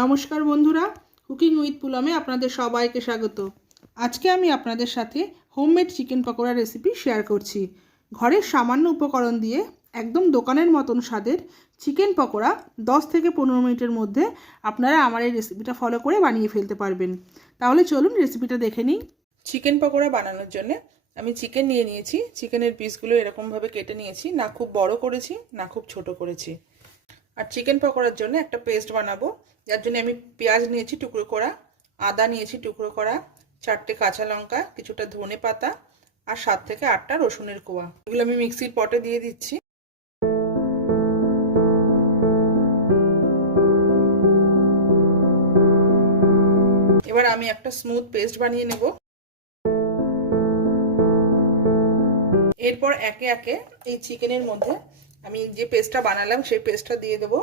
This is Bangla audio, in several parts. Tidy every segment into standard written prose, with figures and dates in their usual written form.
নমস্কার বন্ধুরা, কুকিং উইথ পুলামে আপনাদের সবাইকে স্বাগত। আজকে আমি আপনাদের সাথে homemade chicken pakora recipe share করছি। ঘরের সামান্য উপকরণ দিয়ে একদম দোকানের মতন স্বাদের চিকেন পকোড়া 10 থেকে 15 মিনিটের মধ্যে আপনারা আমার এই রেসিপিটা ফলো করে বানিয়ে ফেলতে পারবেন। তাহলে চলুন রেসিপিটা দেখে নিই। চিকেন পকোড়া বানানোর জন্য আমি চিকেন নিয়ে নিয়েছি। চিকেনের পিসগুলো এরকমভাবে কেটে নিয়েছি, না খুব বড় করেছি না খুব ছোট করেছি। আর চিকেন পকোড়ার জন্য একটা পেস্ট বানাবো, যার জন্য আমি পেঁয়াজ নিয়েছি টুকরো করা, আদা নিয়েছি টুকরো করা, 4টে কাঁচা লঙ্কা, কিছুটা ধনে পাতা আর 7 থেকে 8টা রসুনের কোয়া। এগুলো আমি মিক্সির পটে দিয়ে দিচ্ছি। এবার আমি একটা স্মুথ পেস্ট বানিয়ে নেব। এরপর একে একে এই চিকেনের মধ্যে আমি যে পেস্টটা বানালাম সেই পেস্টটা দিয়ে দেব,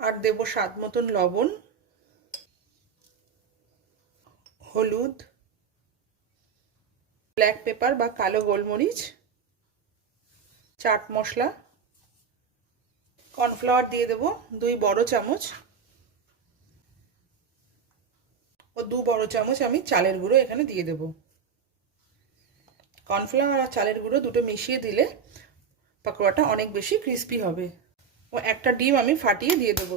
আর দেব স্বাদ মতন লবণ, হলুদ, ব্ল্যাক পেপার বা কালো গোলমরিচ, চাট মশলা, কর্নফ্লাওয়ার দিয়ে দেব 2 বড় চামচ, ও 2 বড় চামচ আমি চালের গুঁড়ো এখানে দিয়ে দেব। কর্নফ্লাওয়ার আর চালের গুঁড়ো দুটো মিশিয়ে দিলে পকোড়াটা অনেক বেশি ক্রিস্পি হবে। ও একটা ডিম আমি ফাটিয়ে দিয়ে দেব।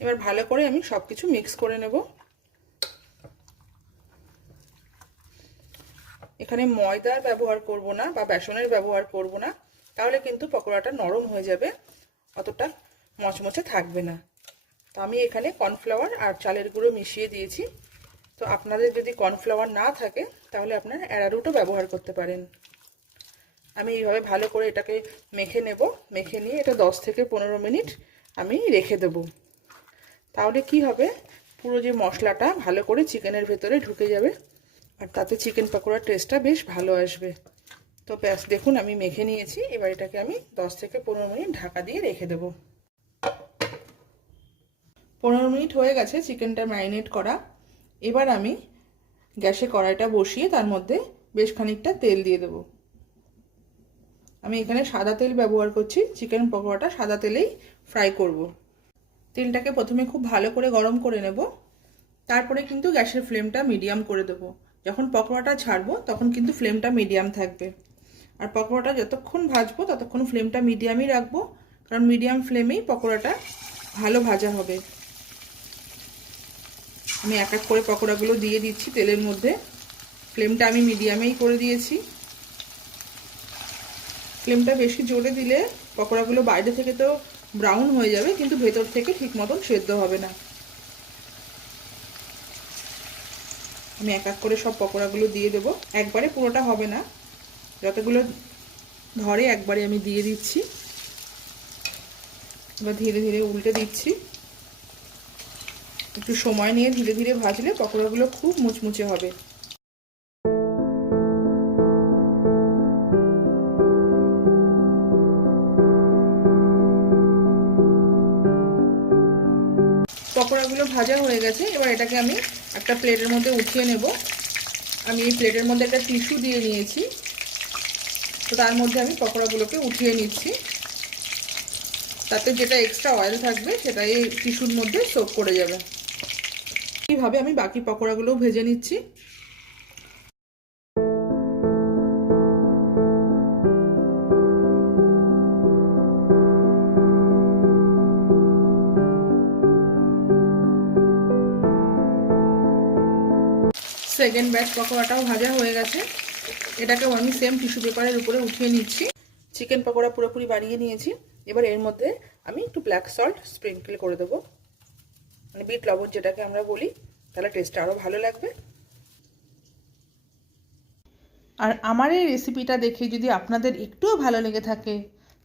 এবার ভালো করে আমি সবকিছু মিক্স করে নেব। এখানে ময়দার ব্যবহার করব না বা বেসনের ব্যবহার করব না, তাহলে কিন্তু পকোড়াটা নরম হয়ে যাবে, অতটা মচমচে থাকবে না। তো আমি এখানে কর্নফ্লাওয়ার আর চালের গুঁড়ো মিশিয়ে দিয়েছি। তো আপনাদের যদি কর্নফ্লাওয়ার না থাকে তাহলে আপনারা অ্যারারুটও ব্যবহার করতে পারেন। আমি এইভাবে ভালো করে এটাকে মেখে নেব। মেখে নিয়ে এটা 10 থেকে 15 মিনিট আমি রেখে দেব। তাহলে কি হবে, পুরো যে মশলাটা ভালো করে চিকেনের ভেতরে ঢুকে যাবে, আর তাতে চিকেন পকোড়ার টেস্টটা বেশ ভালো আসবে। তো ব্যাস দেখুন আমি মেখে নিয়েছি। এবার এটাকে আমি 10 থেকে 15 মিনিট ঢাকা দিয়ে রেখে দেব। 15 মিনিট হয়ে গেছে চিকেনটা ম্যারিনেট করা। এবার আমি গ্যাসে কড়াইটা বসিয়ে তার মধ্যে বেশ খানিকটা তেল দিয়ে দেব। আমি এখানে সাদা তেল ব্যবহার করছি, চিকেন পকোড়াটা সাদা তেলেই ফ্রাই করব। তেলটাকে প্রথমে খুব ভালো করে গরম করে নেব, তারপরে কিন্তু গ্যাসের ফ্লেমটা মিডিয়াম করে দেব। যখন পকোড়াটা ছাড়বো তখন কিন্তু ফ্লেমটা মিডিয়াম থাকবে। আর পকোড়াটা যতক্ষণ ভাজবো ততক্ষণ ফ্লেমটা মিডিয়ামই রাখবো, কারণ মিডিয়াম ফ্লেমেই পকোড়াটা ভালো ভাজা হবে। আমি এক এক করে পকোড়াগুলো দিয়ে দিচ্ছি তেলের মধ্যে। ফ্লেমটা আমি মিডিয়ামেই করে দিয়েছি। ফ্লেমটা বেশি জোরে দিলে পকোড়াগুলো বাইরে থেকে তো ব্রাউন হয়ে যাবে, কিন্তু ভেতর থেকে ঠিক মতন সেদ্ধ হবে না। আমি এক এক করে সব পকোড়াগুলো দিয়ে দেবো। একবারে পুরোটা হবে না, যতগুলো ধরে একবারে আমি দিয়ে দিচ্ছি। এবার ধীরে ধীরে উল্টে দিচ্ছি। একটু সময় নিয়ে ধীরে ধীরে ভাজলে পকোড়াগুলো খুব মুচমুচে হবে। পকোড়াগুলো ভাজা হয়ে গেছে। এবার এটাকে আমি একটা প্লেটের মধ্যে উঠিয়ে নেব। আমি এই প্লেটের মধ্যে একটা টিস্যু দিয়ে নিয়েছি, তো তার মধ্যে আমি পকোড়াগুলোকে উঠিয়ে নিচ্ছি। তাতে যেটা এক্সট্রা অয়েল থাকবে সেটা এই টিস্যুর মধ্যে সোক করে যাবে। এইভাবে আমি বাকি পকোড়াগুলোও ভেজে নিচ্ছি। সেকেন্ড ব্যাচ পকোড়াটাও ভাজা হয়ে গেছে। এটাকেও আমি সেম টিস্যু পেপারের উপরে উঠিয়ে নিচ্ছি। চিকেন পকোড়া পুরোপুরি বানিয়ে নিয়েছি। এবার এর মধ্যে আমি একটু ব্ল্যাক সল্ট স্প্রিঙ্কল করে দেবো, মানে বিট লবণ যেটাকে আমরা বলি, তাহলে টেস্টটা আরও ভালো লাগবে। আর আমার এই রেসিপিটা দেখে যদি আপনাদের একটুও ভালো লেগে থাকে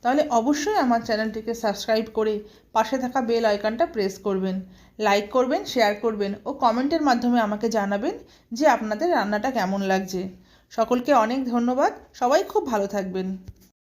তাহলে অবশ্যই আমার চ্যানেলটিকে সাবস্ক্রাইব করে পাশে থাকা বেল আইকনটা প্রেস করবেন, লাইক করবেন, শেয়ার করবেন ও কমেন্টের মাধ্যমে আমাকে জানাবেন যে আপনাদের রান্নাটা কেমন লাগছে। সকলকে অনেক ধন্যবাদ। সবাই খুব ভালো থাকবেন।